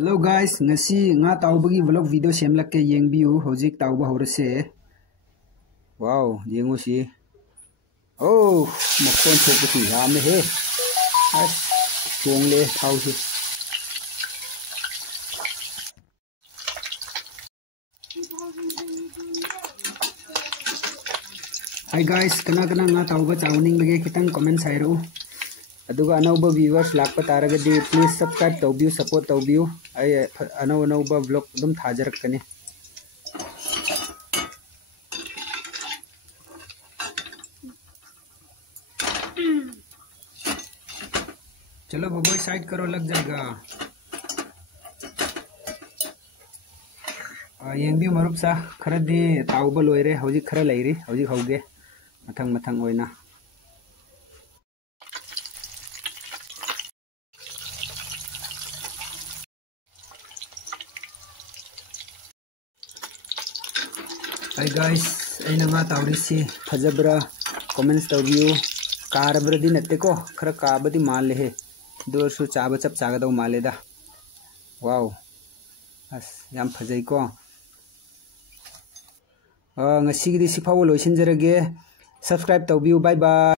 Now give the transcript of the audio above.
Hello guys, ngasi nga taubagi vlog video semlakke yengbiu hojik tauba horse. Wow, yengu si. Oh, makon thokti yame he. As chongle thau si. Hi guys, kana nga tauba chawning lage kitang comment sairo. अदुगा अनौब viewers लापा तारगदी please subscribe तौबियु support तौबियु आई अनौब vlog दुम थाजरकने चलो बबोई साइड करो लग जाएगा येंबी मरुप सा खरदी ताउब लोइरे हौजी खरा Larry हौजी हौगे मथंग मथंग ओइना Hi guys, aina nga taurisi fajabra comments tawbiu karabradi natte ko khara kabadi male he dorsu chaba chap chaga daw male da wow as yam phajai ko ngasi gi sifawo loisin jarage subscribe tawbiu bye bye